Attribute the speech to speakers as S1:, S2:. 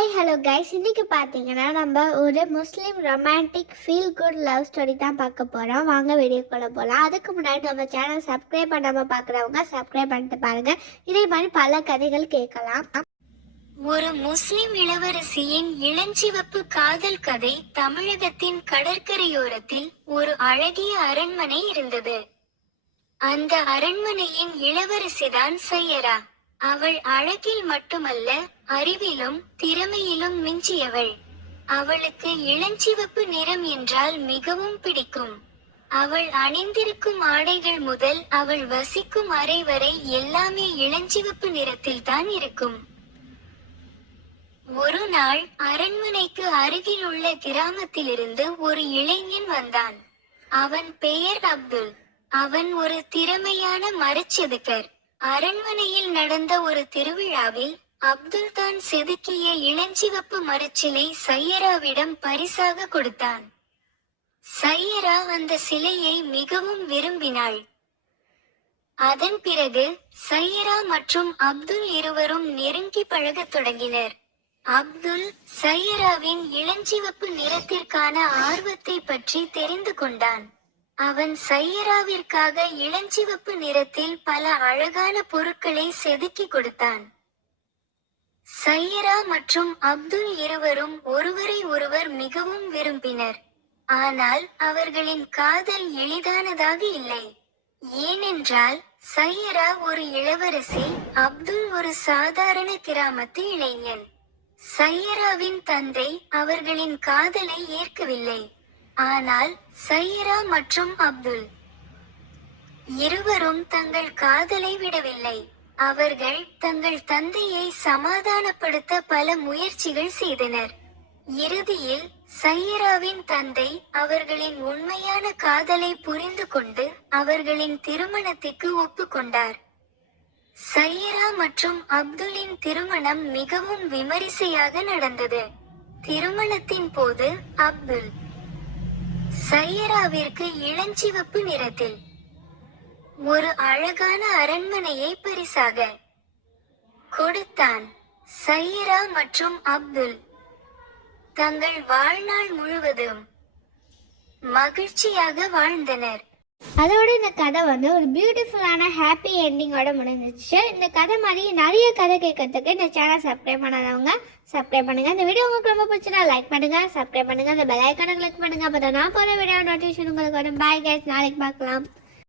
S1: Hi hello guys இன்னைக்கு பார்த்தீங்கன்னா நம்ம ஒரு Muslim romantic feel good love story தான் பார்க்க போகிறோம் வாங்க வீடியோக்குள்ளே போகலாம் அதுக்கு முன்னாடி நம்ம சேனல் சப்ஸ்கிரைப் பண்ணாமல் பார்க்குறவங்க சப்ஸ்கிரைப் பண்ணிட்டு பாருங்க. இதே மாதிரி பல கதைகள் கேட்கலாம்.
S2: ஒரு முஸ்லிம் இளவரசியின் இளஞ்சிவப்பு காதல் கதை தமிழகத்தின் கடற்கரையோரத்தில் ஒரு அழகிய அரண்மனை இருந்தது. அந்த அரண்மனையின் இளவரசிதான் சையரா. அவள் அழகில் மட்டுமல்ல அறிவிலும் திறமையிலும் மிஞ்சியவள். அவளுக்கு இளஞ்சிவப்பு நிறம் என்றால் மிகவும் பிடிக்கும். அவள் அணிந்திருக்கும் ஆடைகள் முதல் அவள் வசிக்கும் அறை வரை எல்லாமே இளஞ்சிவப்பு நிறத்தில் தான் இருக்கும். ஒரு நாள் அரண்மனைக்கு அருகில் உள்ள கிராமத்திலிருந்து ஒரு இளைஞன் வந்தான். அவன் பெயர் அப்துல். அவன் ஒரு திறமையான மரச்செதுக்கர். அரண்மனையில் நடந்த ஒரு திருவிழாவில் அப்துல் தான் செதுக்கிய இளஞ்சிவப்பு மரச்சிலை சையராவிடம் பரிசாக கொடுத்தான். சையரா அந்த சிலையை மிகவும் விரும்பினாள். அதன் பிறகு சையரா மற்றும் அப்துல் இருவரும் நெருங்கி பழகத் தொடங்கினர். அப்துல் சையராவின் இளஞ்சிவப்பு நிறத்திற்கான ஆர்வத்தை பற்றி தெரிந்து கொண்டான். அவன் சையராவிற்காக இளஞ்சிவப்பு நிறத்தில் பல அழகான பொருட்களை செதுக்கி கொடுத்தான். சையரா மற்றும் அப்துல் இருவரும் ஒருவரை ஒருவர் மிகவும் விரும்பினர். ஆனால் அவர்களின் காதல் எளிதானதாக இல்லை. ஏனென்றால் சையரா ஒரு இளவரசி அப்துல் ஒரு சாதாரண கிராமத்து இளைஞன். சையராவின் தந்தை அவர்களின் காதலை ஏற்கவில்லை. ஆனால் சையரா மற்றும் அப்துல் இருவரும் தங்கள் காதலை விடவில்லை. அவர்கள் தங்கள் தந்தையை சமாதானப்படுத்த பல முயற்சிகள் செய்தனர். இறுதியில் சையராவின் தந்தை அவர்களின் உண்மையான காதலை புரிந்து கொண்டு அவர்களின் திருமணத்திற்கு ஒப்புக்கொண்டார். சையரா மற்றும் அப்துலின் திருமணம் மிகவும் விமரிசையாக நடந்தது. திருமணத்தின் போது அப்துல் சையராவிற்கு இளஞ்சிவப்பு நிறத்தில். ஒரு அழகான அரண்மனையை பரிசாக கொடுத்தான் சையரா மற்றும் அப்துல். தங்கள் வாழ்நாள் முழுவதும் மகிழ்ச்சியாக வாழ்ந்தனர்.
S1: அதோட இந்த கதை வந்து ஒரு பியூட்டிஃபுல்லான ஹாப்பி எண்டிங்கோட முடிஞ்சிச்சு இந்த கதை மாதிரி நிறைய கதை கேட்கறதுக்கு இந்த சேனல் சப்ஸ்கிரைப் பண்ணாதவங்க சப்ஸ்கிரைப் பண்ணுங்க. இந்த வீடியோ உங்களுக்கு ரொம்ப பிடிச்சதா லைக் பண்ணுங்க சப்ஸ்கிரைப் பண்ணுங்க. அந்த பெல் ஐக்கானை கிளிக் பண்ணுங்க. அப்போ நான் போகிற வீடியோ நோட்டிஃபிகேஷன் உங்களுக்கு வரும். பாய் கேஸ் நாளைக்கு பார்க்கலாம்.